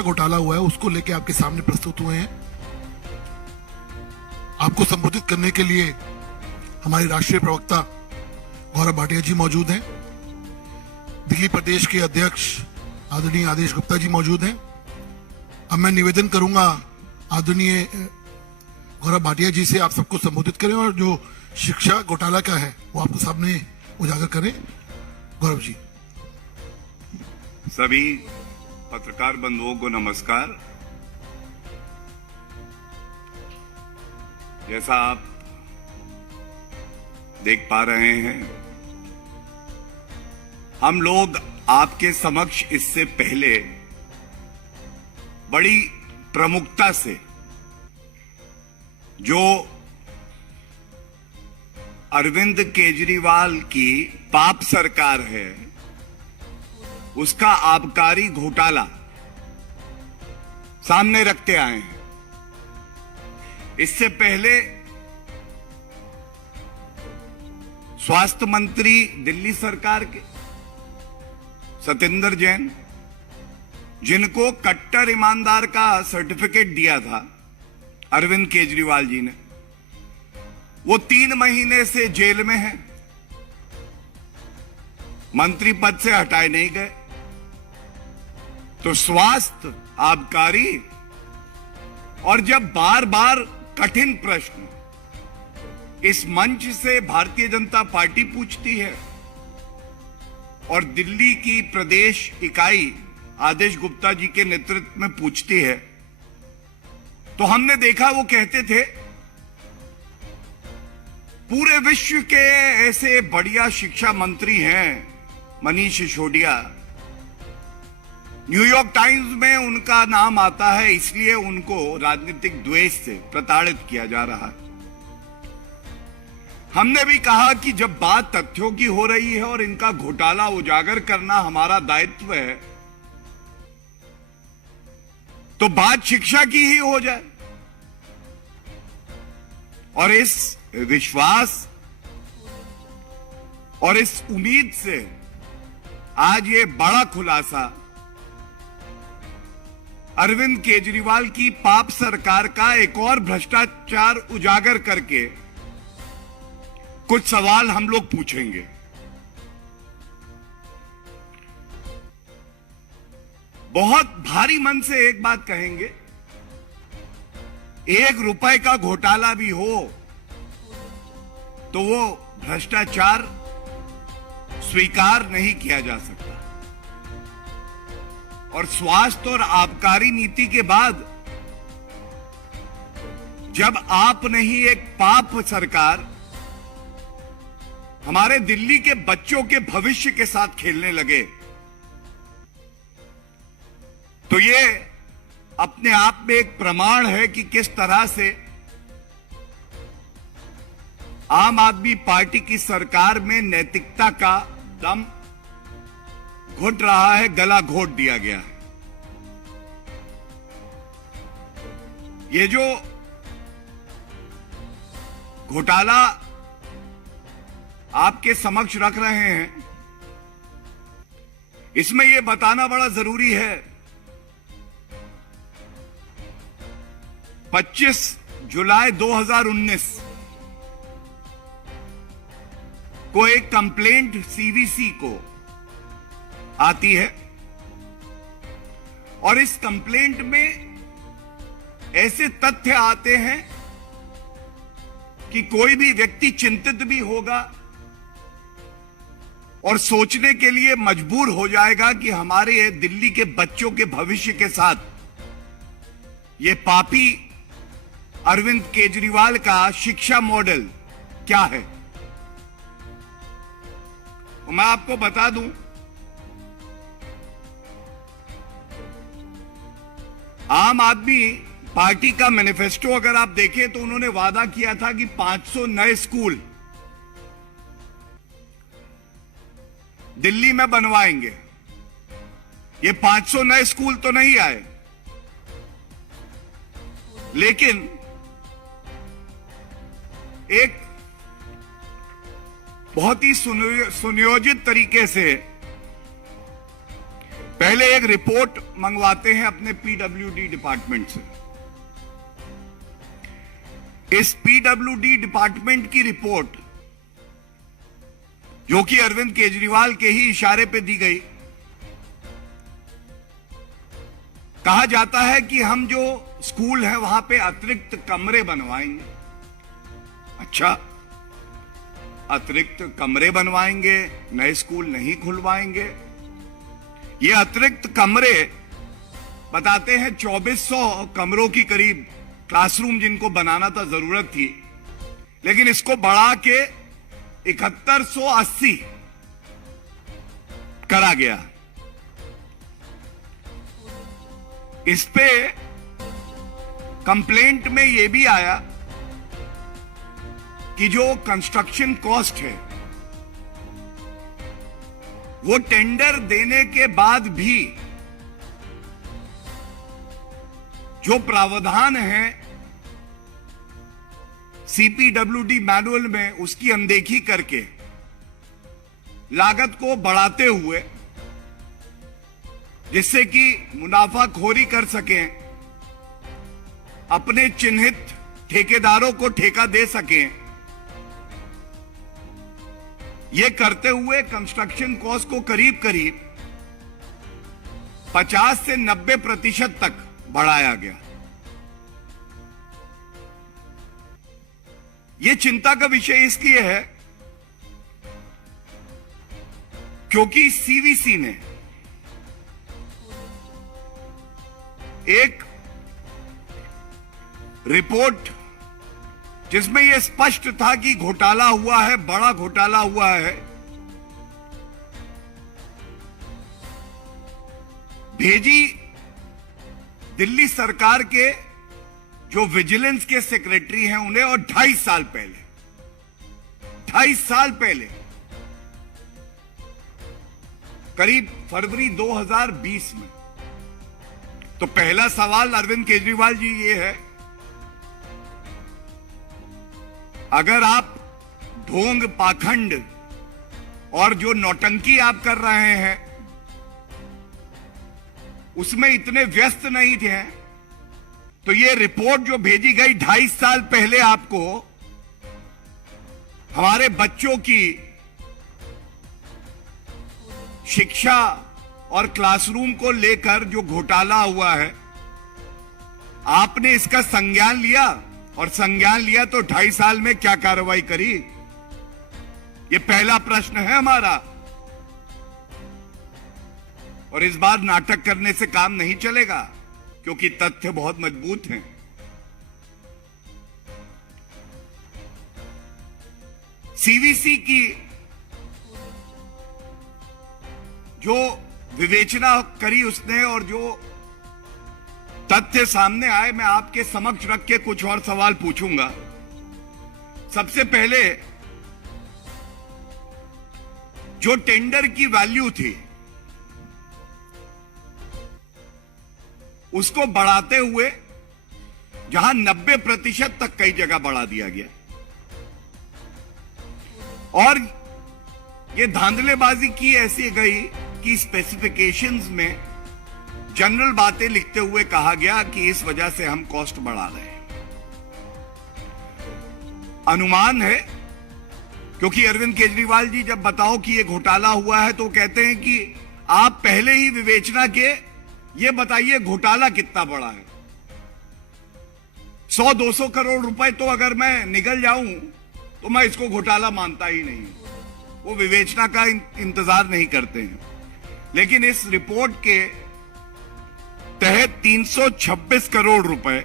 शिक्षा घोटाला हुआ है उसको लेके आपके सामने प्रस्तुत हुए हैं। आपको संबोधित करने के लिए हमारे राष्ट्रीय प्रवक्ता गौरव भाटिया जी मौजूद हैं, दिल्ली प्रदेश के अध्यक्ष आदरणीय आदेश गुप्ता जी मौजूद हैं। अब मैं निवेदन करूंगा आदरणीय गौरव भाटिया जी से आप सबको संबोधित करें और जो शिक्षा घोटाला का है वो आपके सामने उजागर करें। गौरव जी। सभी पत्रकार बंधुओं को नमस्कार। जैसा आप देख पा रहे हैं, हम लोग आपके समक्ष इससे पहले बड़ी प्रमुखता से जो अरविंद केजरीवाल की पाप सरकार है उसका आबकारी घोटाला सामने रखते आए हैं। इससे पहले स्वास्थ्य मंत्री दिल्ली सरकार के सत्येंद्र जैन, जिनको कट्टर ईमानदार का सर्टिफिकेट दिया था अरविंद केजरीवाल जी ने, वो 3 महीने से जेल में हैं, मंत्री पद से हटाए नहीं गए। तो स्वास्थ्य, आबकारी और जब बार बार कठिन प्रश्न इस मंच से भारतीय जनता पार्टी पूछती है और दिल्ली की प्रदेश इकाई आदेश गुप्ता जी के नेतृत्व में पूछती है, तो हमने देखा वो कहते थे पूरे विश्व के ऐसे बढ़िया शिक्षा मंत्री हैं मनीष सिसोदिया, न्यूयॉर्क टाइम्स में उनका नाम आता है, इसलिए उनको राजनीतिक द्वेष से प्रताड़ित किया जा रहा है। हमने भी कहा कि जब बात तथ्यों की हो रही है और इनका घोटाला उजागर करना हमारा दायित्व है, तो बात शिक्षा की ही हो जाए। और इस विश्वास और इस उम्मीद से आज ये बड़ा खुलासा अरविंद केजरीवाल की पाप सरकार का एक और भ्रष्टाचार उजागर करके कुछ सवाल हम लोग पूछेंगे। बहुत भारी मन से एक बात कहेंगे, 1 रुपए का घोटाला भी हो तो वो भ्रष्टाचार स्वीकार नहीं किया जा सकता। और स्वास्थ्य और आबकारी नीति के बाद जब आप नहीं एक पाप सरकार हमारे दिल्ली के बच्चों के भविष्य के साथ खेलने लगे, तो ये अपने आप में एक प्रमाण है कि किस तरह से आम आदमी पार्टी की सरकार में नैतिकता का दम घुट रहा है, गला घोट दिया गया है। ये जो घोटाला आपके समक्ष रख रहे हैं, इसमें यह बताना बड़ा जरूरी है, 25 जुलाई 2019 को एक कंप्लेंट सीवीसी को आती है और इस कंप्लेंट में ऐसे तथ्य आते हैं कि कोई भी व्यक्ति चिंतित भी होगा और सोचने के लिए मजबूर हो जाएगा कि हमारे दिल्ली के बच्चों के भविष्य के साथ ये पापी अरविंद केजरीवाल का शिक्षा मॉडल क्या है। मैं आपको बता दूं, आम आदमी पार्टी का मैनिफेस्टो अगर आप देखें तो उन्होंने वादा किया था कि 500 नए स्कूल दिल्ली में बनवाएंगे। ये 500 नए स्कूल तो नहीं आए, लेकिन एक बहुत ही सुनियोजित तरीके से पहले एक रिपोर्ट मंगवाते हैं अपने पीडब्ल्यूडी डिपार्टमेंट से। इस पीडब्ल्यूडी डिपार्टमेंट की रिपोर्ट, जो कि अरविंद केजरीवाल के ही इशारे पे दी गई, कहा जाता है कि हम जो स्कूल है वहां पे अतिरिक्त कमरे बनवाएंगे। अच्छा, अतिरिक्त कमरे बनवाएंगे, नए स्कूल नहीं खुलवाएंगे। ये अतिरिक्त कमरे बताते हैं 2400 कमरों की करीब क्लासरूम जिनको बनाना था, जरूरत थी, लेकिन इसको बढ़ा के 7180 करा गया। इस पे कंप्लेंट में यह भी आया कि जो कंस्ट्रक्शन कॉस्ट है वो टेंडर देने के बाद भी जो प्रावधान है सीपीडब्ल्यूडी मैनुअल में, उसकी अनदेखी करके लागत को बढ़ाते हुए, जिससे कि मुनाफाखोरी कर सकें, अपने चिन्हित ठेकेदारों को ठेका दे सकें, ये करते हुए कंस्ट्रक्शन कॉस्ट को करीब करीब 50 से 90% तक बढ़ाया गया। यह चिंता का विषय इसलिए है क्योंकि सीवीसी ने एक रिपोर्ट जिसमें यह स्पष्ट था कि घोटाला हुआ है, बड़ा घोटाला हुआ है, भेजी दिल्ली सरकार के जो विजिलेंस के सेक्रेटरी हैं उन्हें, और 2.5 साल पहले करीब फरवरी 2020 में। तो पहला सवाल अरविंद केजरीवाल जी ये है, अगर आप ढोंग, पाखंड और जो नौटंकी आप कर रहे हैं उसमें इतने व्यस्त नहीं थे, तो ये रिपोर्ट जो भेजी गई 2.5 साल पहले आपको, हमारे बच्चों की शिक्षा और क्लासरूम को लेकर जो घोटाला हुआ है, आपने इसका संज्ञान लिया, और संज्ञान लिया तो 2.5 साल में क्या कार्रवाई करी? ये पहला प्रश्न है हमारा। और इस बार नाटक करने से काम नहीं चलेगा, क्योंकि तथ्य बहुत मजबूत हैं। सीवीसी की जो विवेचना करी उसने, और जो तथ्य सामने आए, मैं आपके समक्ष रख के कुछ और सवाल पूछूंगा। सबसे पहले, जो टेंडर की वैल्यू थी उसको बढ़ाते हुए जहां 90% तक कई जगह बढ़ा दिया गया, और यह धांधलेबाजी की ऐसी गई कि स्पेसिफिकेशंस में जनरल बातें लिखते हुए कहा गया कि इस वजह से हम कॉस्ट बढ़ा रहे हैं। अनुमान है, क्योंकि अरविंद केजरीवाल जी जब बताओ कि यह घोटाला हुआ है तो कहते हैं कि आप पहले ही विवेचना के ये बताइए घोटाला कितना बड़ा है। 100-200 करोड़ रुपए तो अगर मैं निगल जाऊं तो मैं इसको घोटाला मानता ही नहीं। वो विवेचना का इंतजार नहीं करते हैं। लेकिन इस रिपोर्ट के तहत 326 करोड़ रुपए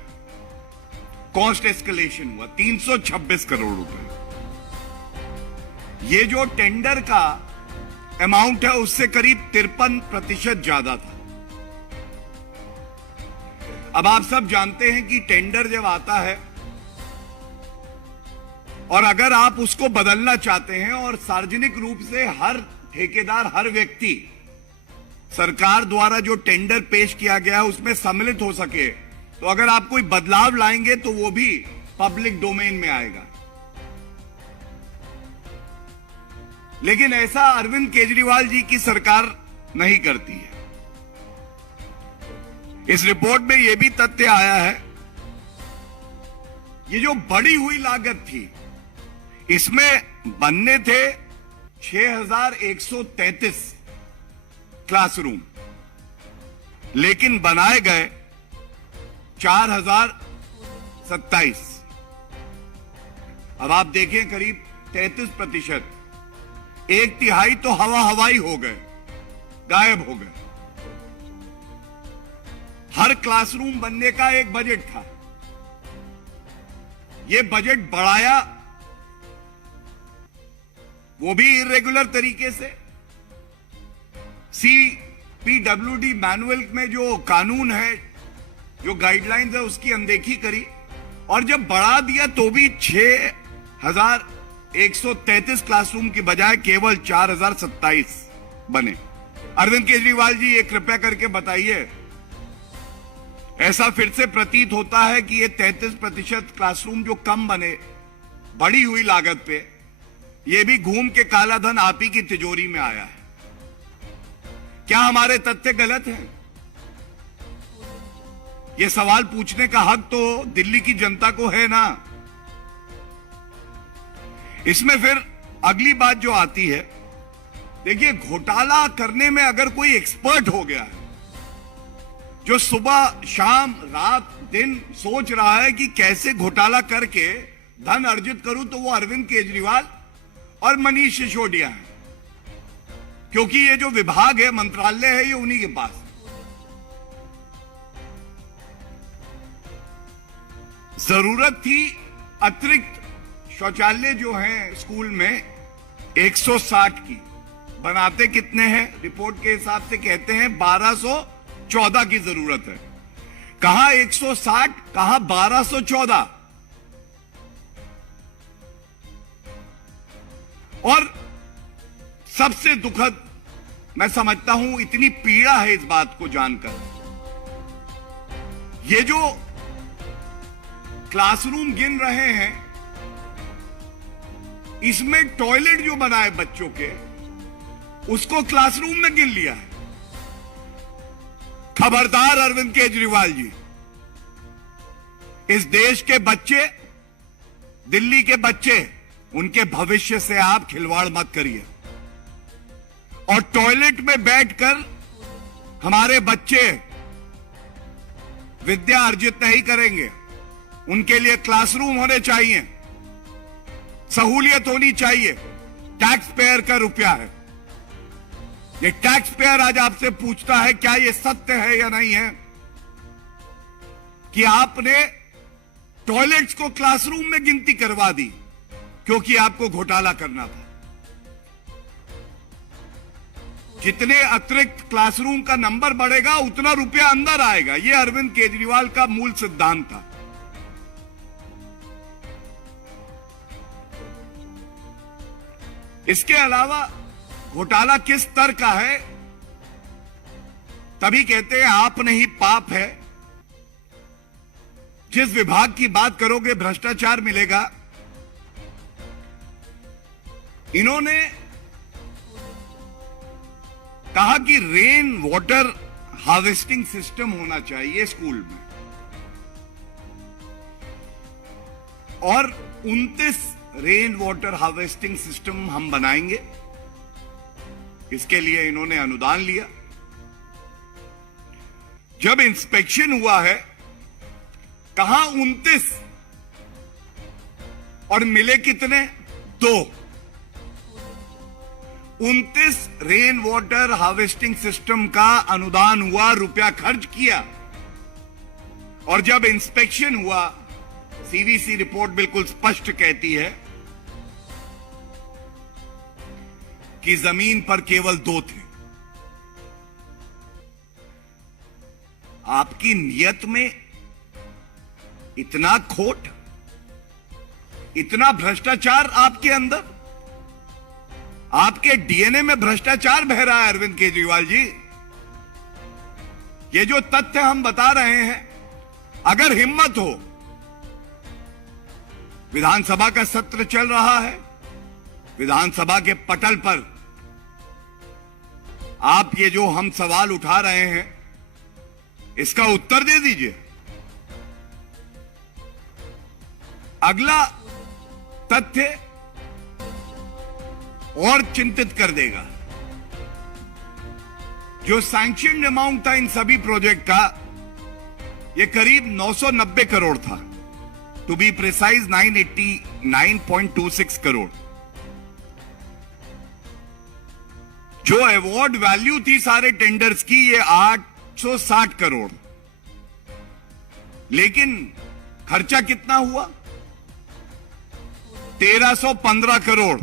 कॉस्ट एस्केलेशन हुआ, 326 करोड़ रुपए। ये जो टेंडर का अमाउंट है उससे करीब 53% ज्यादा था। अब आप सब जानते हैं कि टेंडर जब आता है और अगर आप उसको बदलना चाहते हैं और सार्वजनिक रूप से हर ठेकेदार, हर व्यक्ति सरकार द्वारा जो टेंडर पेश किया गया है उसमें सम्मिलित हो सके, तो अगर आप कोई बदलाव लाएंगे तो वो भी पब्लिक डोमेन में आएगा। लेकिन ऐसा अरविंद केजरीवाल जी की सरकार नहीं करती है। इस रिपोर्ट में यह भी तथ्य आया है, ये जो बढ़ी हुई लागत थी, इसमें बनने थे 6133 क्लासरूम, लेकिन बनाए गए 4027। अब आप देखें, करीब 33%, एक तिहाई तो हवाई हो गए, गायब हो गए। हर क्लासरूम बनने का एक बजट था, यह बजट बढ़ाया, वो भी इरेगुलर तरीके से। CPWD मैनुअल में जो कानून है, जो गाइडलाइंस है, उसकी अनदेखी करी, और जब बढ़ा दिया तो भी 6133 क्लासरूम की बजाय केवल 4027 बने। अरविंद केजरीवाल जी, ये कृपया करके बताइए, ऐसा फिर से प्रतीत होता है कि ये 33% क्लासरूम जो कम बने बढ़ी हुई लागत पे, ये भी घूम के काला धन आप ही की तिजोरी में आया है। क्या हमारे तथ्य गलत हैं? ये सवाल पूछने का हक तो दिल्ली की जनता को है ना। इसमें फिर अगली बात जो आती है, देखिए, घोटाला करने में अगर कोई एक्सपर्ट हो गया है, जो सुबह शाम रात दिन सोच रहा है कि कैसे घोटाला करके धन अर्जित करूं, तो वो अरविंद केजरीवाल और मनीष सिसोदिया है, क्योंकि ये जो विभाग है, मंत्रालय है, ये उन्हीं के पास। जरूरत थी अतिरिक्त शौचालय जो हैं स्कूल में 160 की, बनाते कितने हैं? रिपोर्ट के हिसाब से कहते हैं 1214 की जरूरत है। कहां 160, कहां 1214। और सबसे दुखद मैं समझता हूं, इतनी पीड़ा है इस बात को जानकर, ये जो क्लासरूम गिन रहे हैं, इसमें टॉयलेट जो बनाए बच्चों के, उसको क्लासरूम में गिन लिया है। खबरदार अरविंद केजरीवाल जी, इस देश के बच्चे, दिल्ली के बच्चे, उनके भविष्य से आप खिलवाड़ मत करिए। और टॉयलेट में बैठकर हमारे बच्चे विद्या अर्जित नहीं करेंगे। उनके लिए क्लासरूम होने चाहिए, सहूलियत होनी चाहिए। टैक्स पेयर का रुपया है, ये टैक्स पेयर आज आपसे पूछता है, क्या ये सत्य है या नहीं है कि आपने टॉयलेट्स को क्लासरूम में गिनती करवा दी क्योंकि आपको घोटाला करना था। जितने अतिरिक्त क्लासरूम का नंबर बढ़ेगा, उतना रुपया अंदर आएगा। यह अरविंद केजरीवाल का मूल सिद्धांत था। इसके अलावा घोटाला किस स्तर का है, तभी कहते हैं आप नहीं पाप है। जिस विभाग की बात करोगे भ्रष्टाचार मिलेगा। इन्होंने कहा कि रेन वाटर हार्वेस्टिंग सिस्टम होना चाहिए स्कूल में, और 29 रेन वाटर हार्वेस्टिंग सिस्टम हम बनाएंगे। इसके लिए इन्होंने अनुदान लिया। जब इंस्पेक्शन हुआ है, कहां 29 और मिले कितने? 2। 29 रेन वाटर हार्वेस्टिंग सिस्टम का अनुदान हुआ, रुपया खर्च किया, और जब इंस्पेक्शन हुआ, सीवीसी रिपोर्ट बिल्कुल स्पष्ट कहती है कि जमीन पर केवल 2 थे। आपकी नियत में इतना खोट, इतना भ्रष्टाचार आपके अंदर, आपके डीएनए में भ्रष्टाचार बह रहा है अरविंद केजरीवाल जी। ये जो तथ्य हम बता रहे हैं, अगर हिम्मत हो, विधानसभा का सत्र चल रहा है, विधानसभा के पटल पर आप ये जो हम सवाल उठा रहे हैं, इसका उत्तर दे दीजिए। अगला तथ्य और चिंतित कर देगा। जो सैंक्शन्ड अमाउंट था इन सभी प्रोजेक्ट का, यह करीब 990 करोड़ था, टू बी प्रिसाइज 989.26 करोड़। जो अवार्ड वैल्यू थी सारे टेंडर्स की, ये 860 करोड़। लेकिन खर्चा कितना हुआ? 1315 करोड़।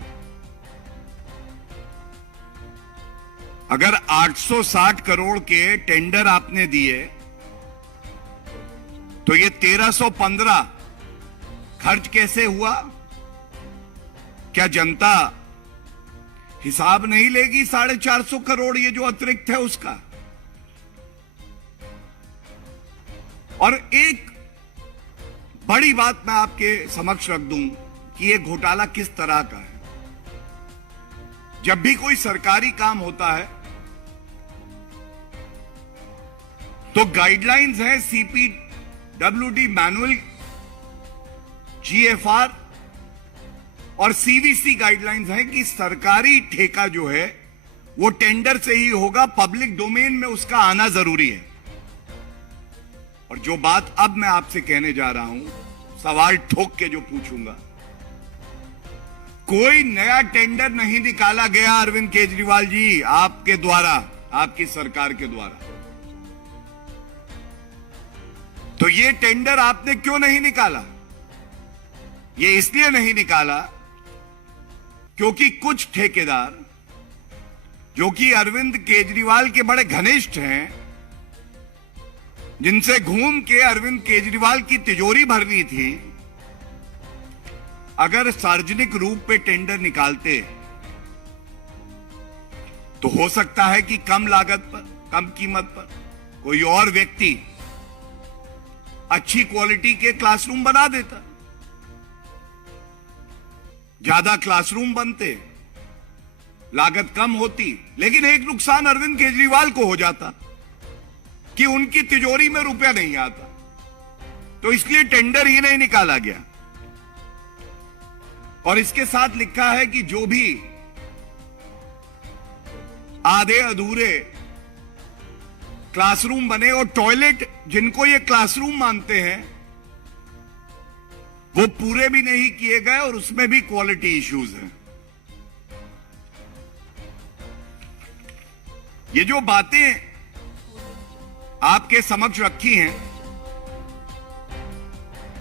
अगर 860 करोड़ के टेंडर आपने दिए तो ये 1315 खर्च कैसे हुआ? क्या जनता हिसाब नहीं लेगी 450 करोड़ ये जो अतिरिक्त है उसका? और एक बड़ी बात मैं आपके समक्ष रख दूं कि ये घोटाला किस तरह का है। जब भी कोई सरकारी काम होता है तो गाइडलाइंस है, सीपीडब्ल्यूडी मैनुअल, जीएफआर और सीवीसी गाइडलाइंस है कि सरकारी ठेका जो है वो टेंडर से ही होगा, पब्लिक डोमेन में उसका आना जरूरी है। और जो बात अब मैं आपसे कहने जा रहा हूं, सवाल ठोक के जो पूछूंगा, कोई नया टेंडर नहीं निकाला गया अरविंद केजरीवाल जी आपके द्वारा, आपकी सरकार के द्वारा। तो ये टेंडर आपने क्यों नहीं निकाला? ये इसलिए नहीं निकाला क्योंकि कुछ ठेकेदार जो कि अरविंद केजरीवाल के बड़े घनिष्ठ हैं, जिनसे घूम के अरविंद केजरीवाल की तिजोरी भरनी थी, अगर सार्वजनिक रूप पे टेंडर निकालते तो हो सकता है कि कम लागत पर, कम कीमत पर कोई और व्यक्ति अच्छी क्वालिटी के क्लासरूम बना देता, ज्यादा क्लासरूम बनते, लागत कम होती। लेकिन एक नुकसान अरविंद केजरीवाल को हो जाता कि उनकी तिजोरी में रुपया नहीं आता, तो इसलिए टेंडर ही नहीं निकाला गया। और इसके साथ लिखा है कि जो भी आधे अधूरे क्लासरूम बने और टॉयलेट जिनको ये क्लासरूम मानते हैं वो पूरे भी नहीं किए गए और उसमें भी क्वालिटी इश्यूज हैं। ये जो बातें आपके समक्ष रखी हैं,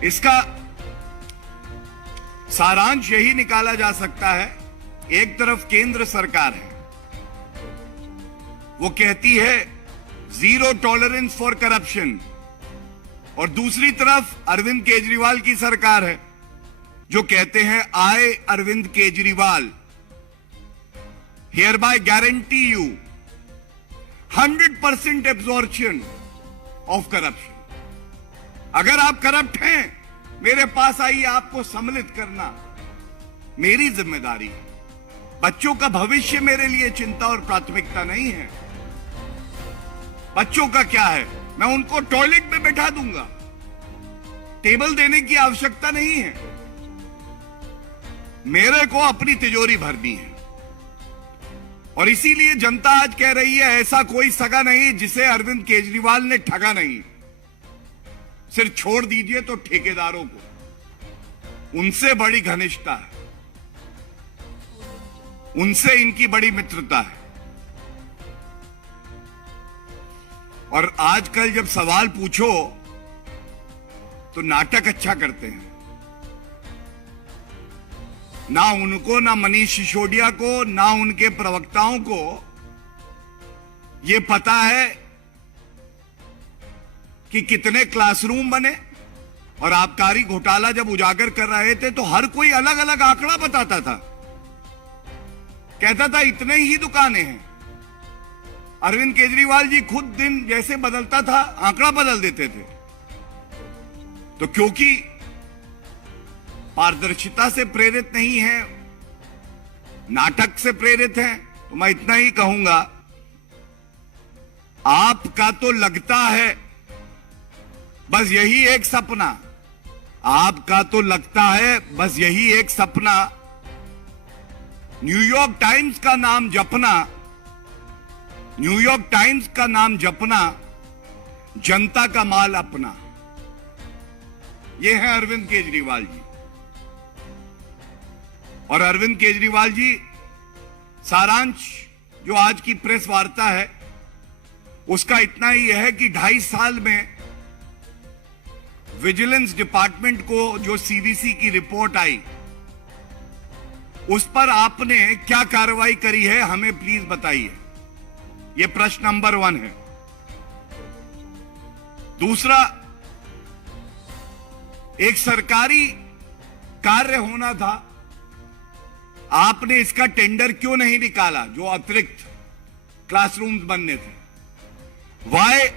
इसका सारांश यही निकाला जा सकता है। एक तरफ केंद्र सरकार है, वो कहती है जीरो टॉलरेंस फॉर करप्शन, और दूसरी तरफ अरविंद केजरीवाल की सरकार है जो कहते हैं I Arvind Kejriwal here by guarantee you 100% absorption of corruption. अगर आप करप्ट हैं, मेरे पास आइए, आपको सम्मिलित करना मेरी जिम्मेदारी है। बच्चों का भविष्य मेरे लिए चिंता और प्राथमिकता नहीं है। बच्चों का क्या है, मैं उनको टॉयलेट में बैठा दूंगा, टेबल देने की आवश्यकता नहीं है। मेरे को अपनी तिजोरी भरनी है। और इसीलिए जनता आज कह रही है ऐसा कोई सगा नहीं जिसे अरविंद केजरीवाल ने ठगा नहीं। सिर्फ छोड़ दीजिए तो ठेकेदारों को, उनसे बड़ी घनिष्ठता है, उनसे इनकी बड़ी मित्रता है। और आजकल जब सवाल पूछो तो नाटक अच्छा करते हैं। ना उनको, ना मनीष सिसोदिया को, ना उनके प्रवक्ताओं को यह पता है कि कितने क्लासरूम बने। और आबकारी घोटाला जब उजागर कर रहे थे तो हर कोई अलग अलग आंकड़ा बताता था, कहता था इतने ही दुकानें हैं। अरविंद केजरीवाल जी खुद दिन जैसे बदलता था आंकड़ा बदल देते थे। तो क्योंकि पारदर्शिता से प्रेरित नहीं है, नाटक से प्रेरित हैं, तो मैं इतना ही कहूंगा, आपका तो लगता है बस यही एक सपना आपका तो लगता है, बस यही एक सपना। न्यूयॉर्क टाइम्स का नाम जपना, न्यूयॉर्क टाइम्स का नाम जपना, जनता का माल अपना। ये है अरविंद केजरीवाल जी। और अरविंद केजरीवाल जी, सारांश जो आज की प्रेस वार्ता है उसका इतना ही है कि 2.5 साल में विजिलेंस डिपार्टमेंट को जो सीवीसी की रिपोर्ट आई उस पर आपने क्या कार्रवाई करी है, हमें प्लीज बताइए। यह प्रश्न नंबर 1 है। दूसरा, एक सरकारी कार्य होना था, आपने इसका टेंडर क्यों नहीं निकाला? जो अतिरिक्त क्लासरूम्स बनने थे, why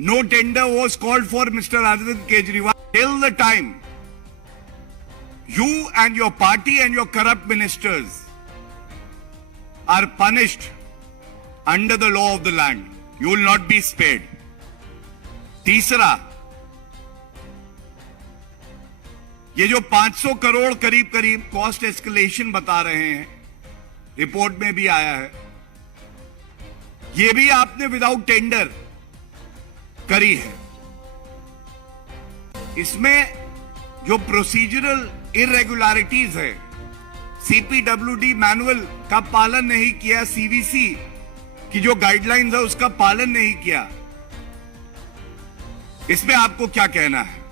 no tender was called for mister Arvind Kejriwal till the time you and your party and your corrupt ministers are punished under the law of the land. You will not be spared. तीसरा, ये जो 500 करोड़ करीब करीब cost escalation बता रहे हैं, report में भी आया है, ये भी आपने विदाउट टेंडर करी है। इसमें जो प्रोसीजरल इरेगुलरिटीज है, सीपीडब्ल्यूडी मैनुअल का पालन नहीं किया, सीवीसी की जो गाइडलाइंस है उसका पालन नहीं किया, इसमें आपको क्या कहना है?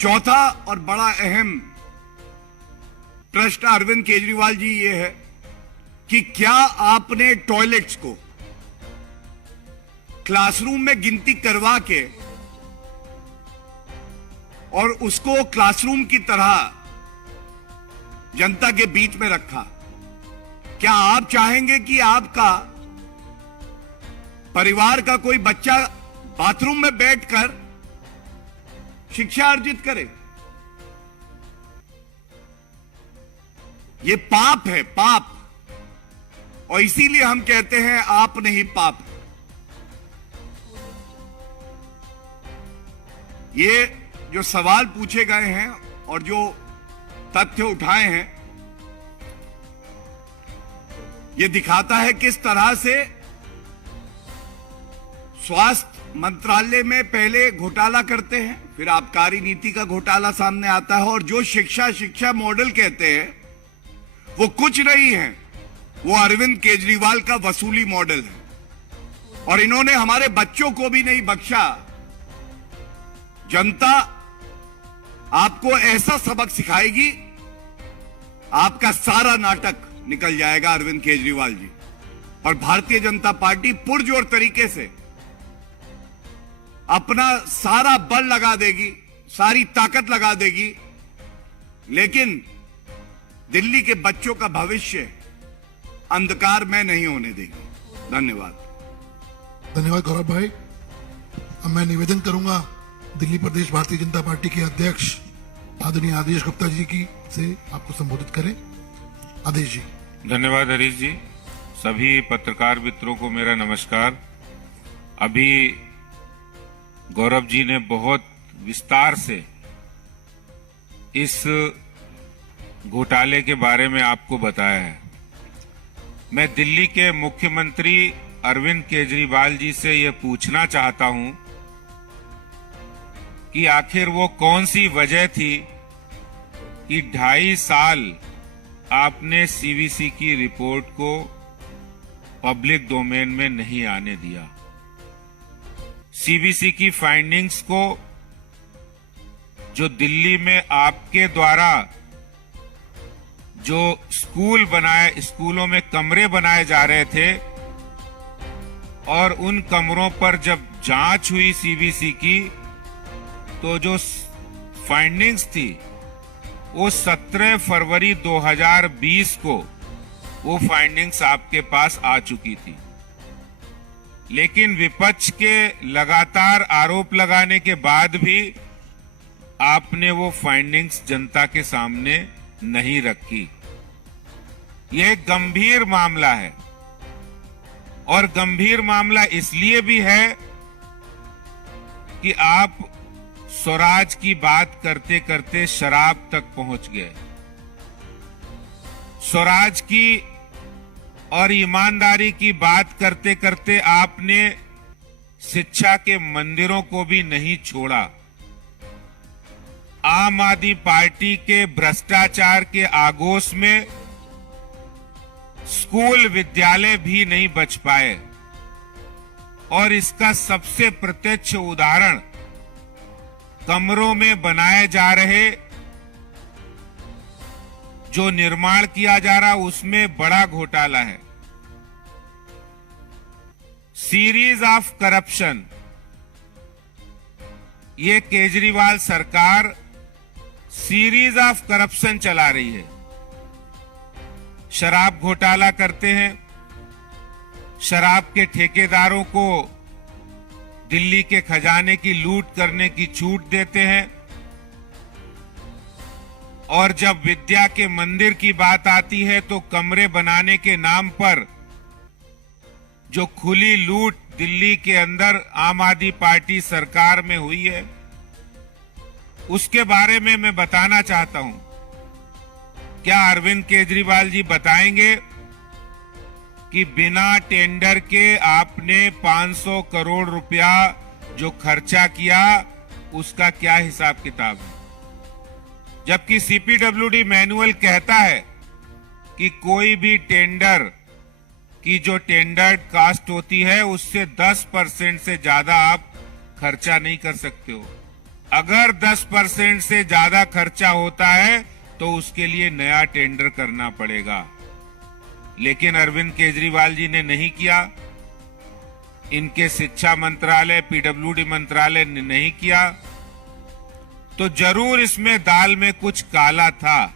चौथा और बड़ा अहम प्रश्न अरविंद केजरीवाल जी ये है कि क्या आपने टॉयलेट्स को क्लासरूम में गिनती करवा के और उसको क्लासरूम की तरह जनता के बीच में रखा? क्या आप चाहेंगे कि आपका परिवार का कोई बच्चा बाथरूम में बैठकर शिक्षा अर्जित करे? ये पाप है, पाप। और इसीलिए हम कहते हैं आप नहीं पाप। ये जो सवाल पूछे गए हैं और जो तथ्य उठाए हैं, यह दिखाता है किस तरह से स्वास्थ्य मंत्रालय में पहले घोटाला करते हैं, फिर आबकारी नीति का घोटाला सामने आता है, और जो शिक्षा मॉडल कहते हैं वो कुछ नहीं है, वो अरविंद केजरीवाल का वसूली मॉडल है। और इन्होंने हमारे बच्चों को भी नहीं बख्शा। जनता आपको ऐसा सबक सिखाएगी, आपका सारा नाटक निकल जाएगा अरविंद केजरीवाल जी। और भारतीय जनता पार्टी पुरजोर तरीके से अपना सारा बल लगा देगी, सारी ताकत लगा देगी, लेकिन दिल्ली के बच्चों का भविष्य अंधकार में नहीं होने देगी। धन्यवाद। धन्यवाद गौरव भाई। अब मैं निवेदन करूंगा दिल्ली प्रदेश भारतीय जनता पार्टी के अध्यक्ष आदरणीय आदेश गुप्ता जी की से आपको संबोधित करें। आदेश जी। धन्यवाद हरीश जी। सभी पत्रकार मित्रों को मेरा नमस्कार। अभी गौरव जी ने बहुत विस्तार से इस घोटाले के बारे में आपको बताया है। मैं दिल्ली के मुख्यमंत्री अरविंद केजरीवाल जी से यह पूछना चाहता हूं कि आखिर वो कौन सी वजह थी कि 2.5 साल आपने सीवीसी की रिपोर्ट को पब्लिक डोमेन में नहीं आने दिया। सीवीसी की फाइंडिंग्स को जो दिल्ली में आपके द्वारा जो स्कूलों में कमरे बनाए जा रहे थे, और उन कमरों पर जब जांच हुई सीवीसी की, तो जो फाइंडिंग्स थी वो 17 फरवरी 2020 को वो फाइंडिंग्स आपके पास आ चुकी थी। लेकिन विपक्ष के लगातार आरोप लगाने के बाद भी आपने वो फाइंडिंग्स जनता के सामने नहीं रखी। यह एक गंभीर मामला है, और गंभीर मामला इसलिए भी है कि आप स्वराज की बात करते करते शराब तक पहुंच गए। स्वराज की और ईमानदारी की बात करते करते आपने शिक्षा के मंदिरों को भी नहीं छोड़ा। आम आदमी पार्टी के भ्रष्टाचार के आगोश में स्कूल विद्यालय भी नहीं बच पाए और इसका सबसे प्रत्यक्ष उदाहरण कमरों में बनाए जा रहे जो निर्माण किया जा रहा उसमें बड़ा घोटाला है। सीरीज ऑफ करप्शन, ये केजरीवाल सरकार सीरीज ऑफ करप्शन चला रही है। शराब घोटाला करते हैं, शराब के ठेकेदारों को दिल्ली के खजाने की लूट करने की छूट देते हैं और जब विद्या के मंदिर की बात आती है तो कमरे बनाने के नाम पर जो खुली लूट दिल्ली के अंदर आम आदमी पार्टी सरकार में हुई है उसके बारे में मैं बताना चाहता हूं। क्या अरविंद केजरीवाल जी बताएंगे कि बिना टेंडर के आपने 500 करोड़ रुपया जो खर्चा किया उसका क्या हिसाब किताब है? जबकि सीपीडब्ल्यूडी मैनुअल कहता है कि कोई भी टेंडर की जो टेंडर्ड कास्ट होती है उससे 10% से ज्यादा आप खर्चा नहीं कर सकते हो। अगर 10% से ज्यादा खर्चा होता है तो उसके लिए नया टेंडर करना पड़ेगा। लेकिन अरविंद केजरीवाल जी ने नहीं किया, इनके शिक्षा मंत्रालय पीडब्ल्यूडी मंत्रालय ने नहीं किया, तो जरूर इसमें दाल में कुछ काला था।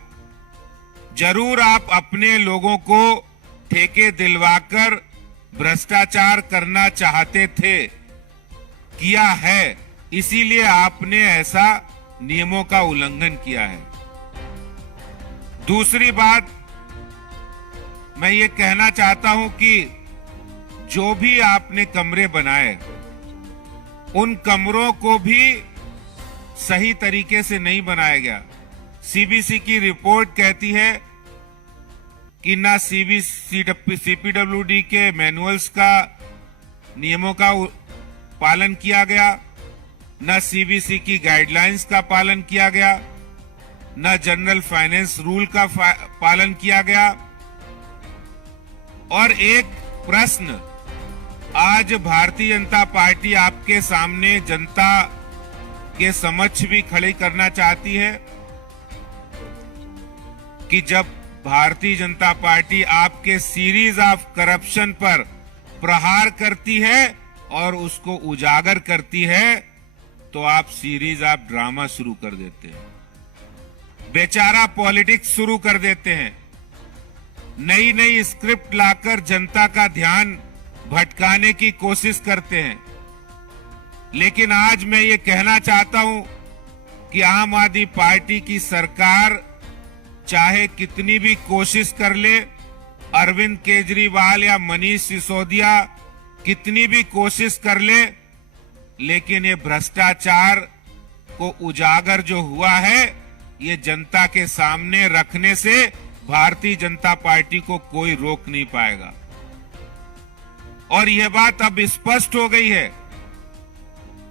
जरूर आप अपने लोगों को ठेके दिलवाकर भ्रष्टाचार करना चाहते थे, किया है, इसीलिए आपने ऐसा नियमों का उल्लंघन किया है। दूसरी बात मैं ये कहना चाहता हूं कि जो भी आपने कमरे बनाए उन कमरों को भी सही तरीके से नहीं बनाया गया। सीबीसी की रिपोर्ट कहती है कि ना सीपीडब्ल्यूडी के मैनुअल्स का नियमों का पालन किया गया, न सीबीसी की गाइडलाइंस का पालन किया गया, न जनरल फाइनेंस रूल का पालन किया गया। और एक प्रश्न आज भारतीय जनता पार्टी आपके सामने जनता के समक्ष भी खड़ी करना चाहती है कि जब भारतीय जनता पार्टी आपके सीरीज ऑफ करप्शन पर प्रहार करती है और उसको उजागर करती है तो आप सीरीज ऑफ ड्रामा शुरू कर देते हैं, बेचारा पॉलिटिक्स शुरू कर देते हैं, नई नई स्क्रिप्ट लाकर जनता का ध्यान भटकाने की कोशिश करते हैं। लेकिन आज मैं ये कहना चाहता हूं कि आम आदमी पार्टी की सरकार चाहे कितनी भी कोशिश कर ले, अरविंद केजरीवाल या मनीष सिसोदिया कितनी भी कोशिश कर ले, लेकिन ये भ्रष्टाचार को उजागर जो हुआ है ये जनता के सामने रखने से भारतीय जनता पार्टी को कोई रोक नहीं पाएगा। और यह बात अब स्पष्ट हो गई है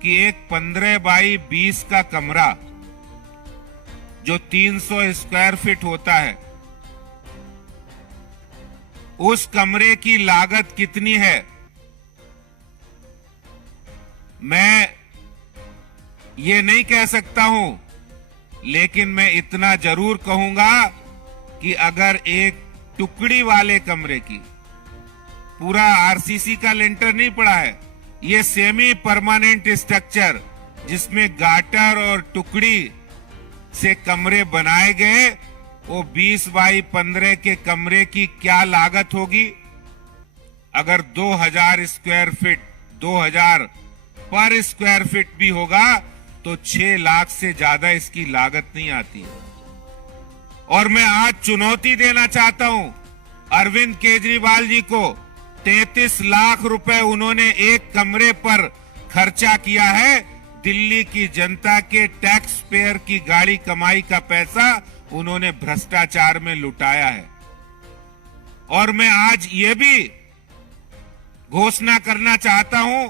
कि एक 15 बाई 20 का कमरा जो 300 स्क्वायर फीट होता है, उस कमरे की लागत कितनी है मैं ये नहीं कह सकता हूं, लेकिन मैं इतना जरूर कहूंगा कि अगर एक टुकड़ी वाले कमरे की, पूरा आरसीसी का लेंटर नहीं पड़ा है, ये सेमी परमानेंट स्ट्रक्चर जिसमें गाटर और टुकड़ी से कमरे बनाए गए, वो 20 बाई 15 के कमरे की क्या लागत होगी? अगर 2000 स्क्वायर फीट 2000 पर स्क्वायर फीट भी होगा तो 6 लाख से ज्यादा इसकी लागत नहीं आती है। और मैं आज चुनौती देना चाहता हूं अरविंद केजरीवाल जी को, 33 लाख रुपए उन्होंने एक कमरे पर खर्चा किया है, दिल्ली की जनता के टैक्स पेयर की गाड़ी कमाई का पैसा उन्होंने भ्रष्टाचार में लुटाया है। और मैं आज ये भी घोषणा करना चाहता हूं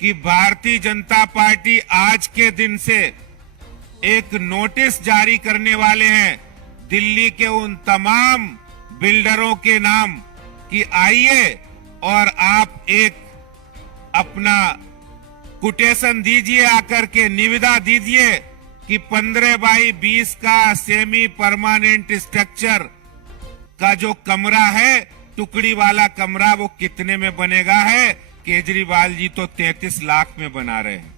कि भारतीय जनता पार्टी आज के दिन से एक नोटिस जारी करने वाले हैं दिल्ली के उन तमाम बिल्डरों के नाम कि आइए और आप एक अपना कोटेशन दीजिए, आकर के निविदा दीजिए कि 15x20 का सेमी परमानेंट स्ट्रक्चर का जो कमरा है, टुकड़ी वाला कमरा, वो कितने में बनेगा है। केजरीवाल जी तो 33 लाख में बना रहे हैं।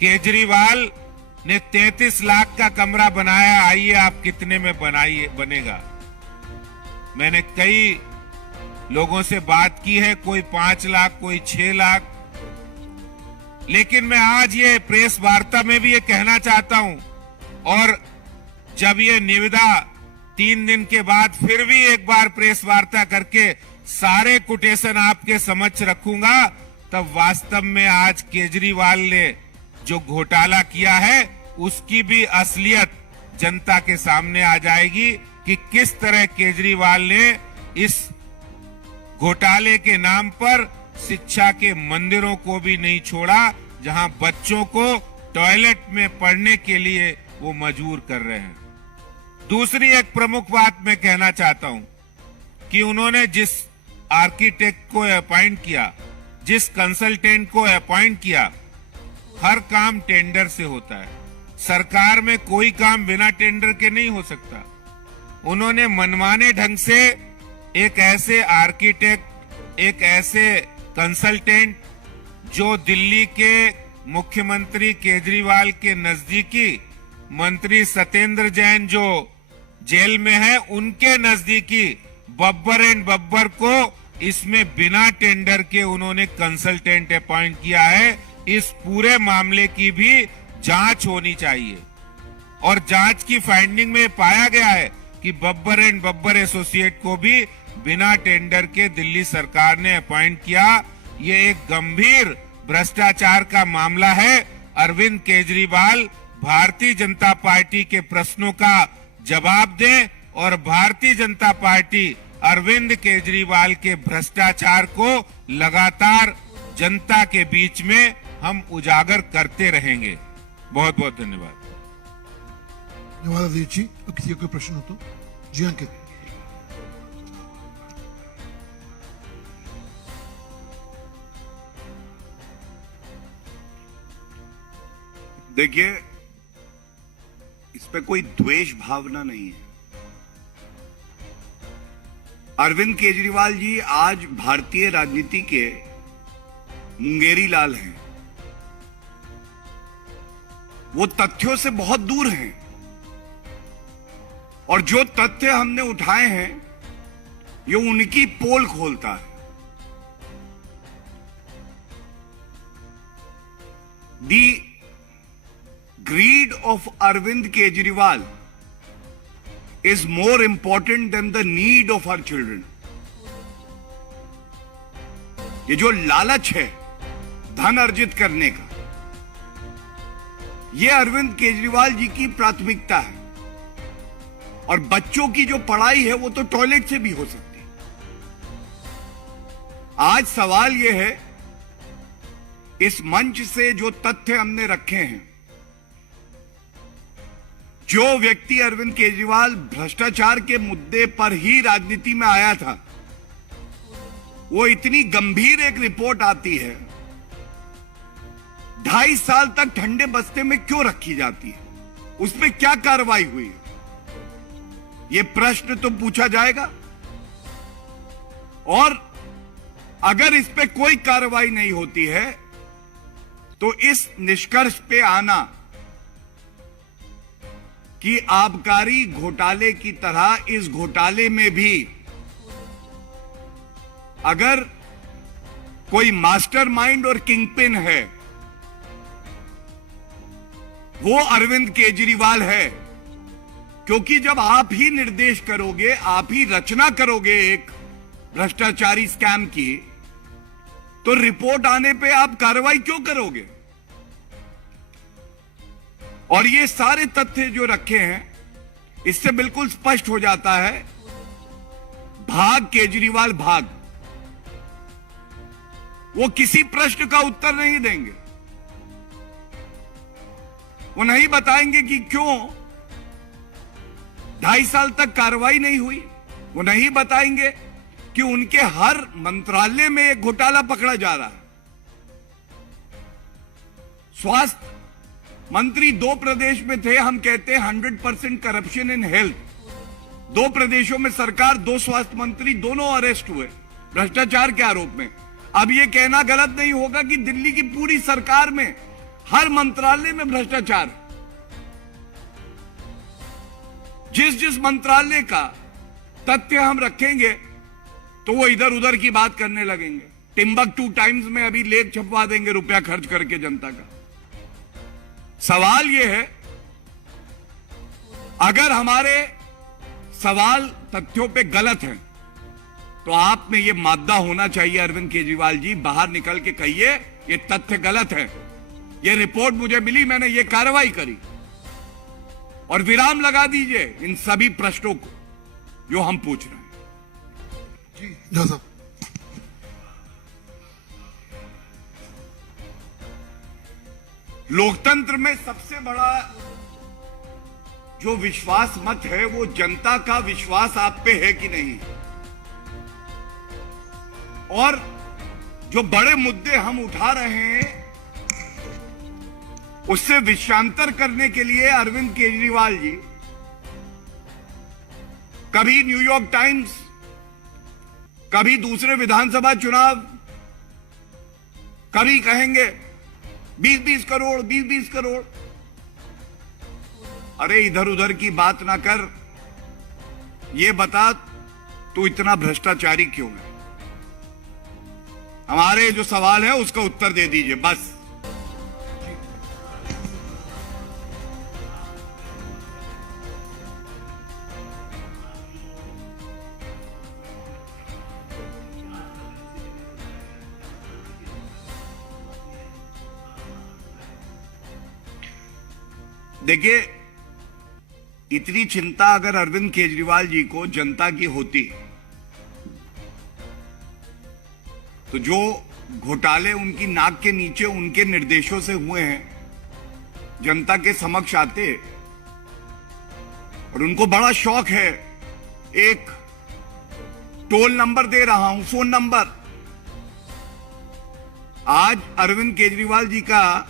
केजरीवाल ने 33 लाख का कमरा बनाया, आइए आप कितने में बनेगा। मैंने कई लोगों से बात की है, कोई 5 लाख, कोई 6 लाख। लेकिन मैं आज ये प्रेस वार्ता में भी ये कहना चाहता हूं, और जब ये निविदा 3 दिन के बाद फिर भी एक बार प्रेस वार्ता करके सारे कोटेशन आपके समक्ष रखूंगा, तब वास्तव में आज केजरीवाल ने जो घोटाला किया है उसकी भी असलियत जनता के सामने आ जाएगी कि किस तरह केजरीवाल ने इस घोटाले के नाम पर शिक्षा के मंदिरों को भी नहीं छोड़ा, जहां बच्चों को टॉयलेट में पढ़ने के लिए वो मजबूर कर रहे हैं। दूसरी एक प्रमुख बात मैं कहना चाहता हूं कि उन्होंने जिस आर्किटेक्ट को अपॉइंट किया, जिस कंसल्टेंट को अपॉइंट किया, हर काम टेंडर से होता है। सरकार में कोई काम बिना टेंडर के नहीं हो सकता। उन्होंने मनमाने ढंग से एक ऐसे आर्किटेक्ट, एक ऐसे कंसल्टेंट जो दिल्ली के मुख्यमंत्री केजरीवाल के नजदीकी मंत्री सत्येंद्र जैन जो जेल में है, उनके नजदीकी बब्बर एंड बब्बर को इसमें बिना टेंडर के उन्होंने कंसल्टेंट अपॉइंट किया है। इस पूरे मामले की भी जांच होनी चाहिए। और जांच की फाइंडिंग में पाया गया है कि बब्बर एंड बब्बर एसोसिएट को भी बिना टेंडर के दिल्ली सरकार ने अपॉइंट किया। ये एक गंभीर भ्रष्टाचार का मामला है। अरविंद केजरीवाल भारतीय जनता पार्टी के प्रश्नों का जवाब दें और भारतीय जनता पार्टी अरविंद केजरीवाल के भ्रष्टाचार को लगातार जनता के बीच में हम उजागर करते रहेंगे। बहुत बहुत धन्यवाद। धन्यवाद अजीत जी। किसी का कोई प्रश्न हो तो जी अंकित। देखिए, इस पे कोई द्वेष भावना नहीं है। अरविंद केजरीवाल जी आज भारतीय राजनीति के मुंगेरी लाल हैं। वो तथ्यों से बहुत दूर हैं, और जो तथ्य हमने उठाए हैं ये उनकी पोल खोलता है। दी greed of Arvind Kejriwal is more important than the need of our children. ये जो लालच है धन अर्जित करने का, ये अरविंद केजरीवाल जी की प्राथमिकता है। और बच्चों की जो पढ़ाई है वो तो टॉयलेट से भी हो सकती है। आज सवाल ये है, इस मंच से जो तथ्य हमने रखे हैं, जो व्यक्ति अरविंद केजरीवाल भ्रष्टाचार के मुद्दे पर ही राजनीति में आया था, वो इतनी गंभीर एक रिपोर्ट आती है, 2.5 साल तक ठंडे बस्ते में क्यों रखी जाती है, उसमें क्या कार्रवाई हुई है, ये प्रश्न तो पूछा जाएगा। और अगर इस पे कोई कार्रवाई नहीं होती है तो इस निष्कर्ष पे आना कि आबकारी घोटाले की तरह इस घोटाले में भी अगर कोई मास्टरमाइंड और किंगपिन है, वो अरविंद केजरीवाल है। क्योंकि जब आप ही निर्देश करोगे, आप ही रचना करोगे एक भ्रष्टाचारी स्कैम की, तो रिपोर्ट आने पे आप कार्रवाई क्यों करोगे? और ये सारे तथ्य जो रखे हैं, इससे बिल्कुल स्पष्ट हो जाता है, भाग केजरीवाल भाग। वो किसी प्रश्न का उत्तर नहीं देंगे। वो नहीं बताएंगे कि क्यों 2.5 साल तक कार्रवाई नहीं हुई। वो नहीं बताएंगे कि उनके हर मंत्रालय में एक घोटाला पकड़ा जा रहा है। स्वास्थ्य मंत्री 2 प्रदेश में थे, हम कहते हैं 100% करप्शन इन हेल्थ। 2 प्रदेशों में सरकार, 2 स्वास्थ्य मंत्री दोनों अरेस्ट हुए भ्रष्टाचार के आरोप में। अब यह कहना गलत नहीं होगा कि दिल्ली की पूरी सरकार में हर मंत्रालय में भ्रष्टाचार। जिस जिस मंत्रालय का तथ्य हम रखेंगे तो वो इधर उधर की बात करने लगेंगे। टिम्बकटू टाइम्स में अभी लेख छपवा देंगे रुपया खर्च करके जनता का। सवाल यह है, अगर हमारे सवाल तथ्यों पे गलत हैं तो आप में यह मादा होना चाहिए अरविंद केजरीवाल जी, बाहर निकल के कहिए ये तथ्य गलत है, ये रिपोर्ट मुझे मिली, मैंने ये कार्रवाई करी, और विराम लगा दीजिए इन सभी प्रश्नों को जो हम पूछ रहे हैं। जी जय साहब। लोकतंत्र में सबसे बड़ा जो विश्वास मत है वो जनता का विश्वास आप पे है कि नहीं। और जो बड़े मुद्दे हम उठा रहे हैं उससे विषयांतर करने के लिए अरविंद केजरीवाल जी कभी न्यूयॉर्क टाइम्स, कभी दूसरे विधानसभा चुनाव, कभी कहेंगे 20-20 करोड़, 20-20 करोड़। अरे इधर उधर की बात ना कर, ये बता तू इतना भ्रष्टाचारी क्यों है। हमारे जो सवाल है उसका उत्तर दे दीजिए बस। देखिए, इतनी चिंता अगर अरविंद केजरीवाल जी को जनता की होती तो जो घोटाले उनकी नाक के नीचे उनके निर्देशों से हुए हैं जनता के समक्ष आते। और उनको बड़ा शौक है, एक टोल नंबर दे रहा हूं, फोन नंबर। आज अरविंद केजरीवाल जी का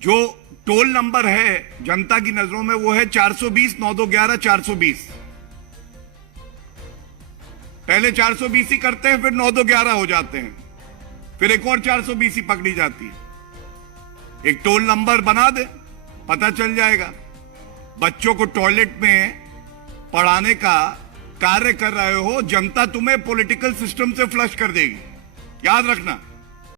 जो टोल नंबर है जनता की नजरों में वो है 420-9211-420। पहले 420 ही करते हैं, फिर 9211 हो जाते हैं, फिर एक और 420 ही पकड़ी जाती है। एक टोल नंबर बना दे, पता चल जाएगा। बच्चों को टॉयलेट में पढ़ाने का कार्य कर रहे हो, जनता तुम्हें पॉलिटिकल सिस्टम से फ्लश कर देगी, याद रखना।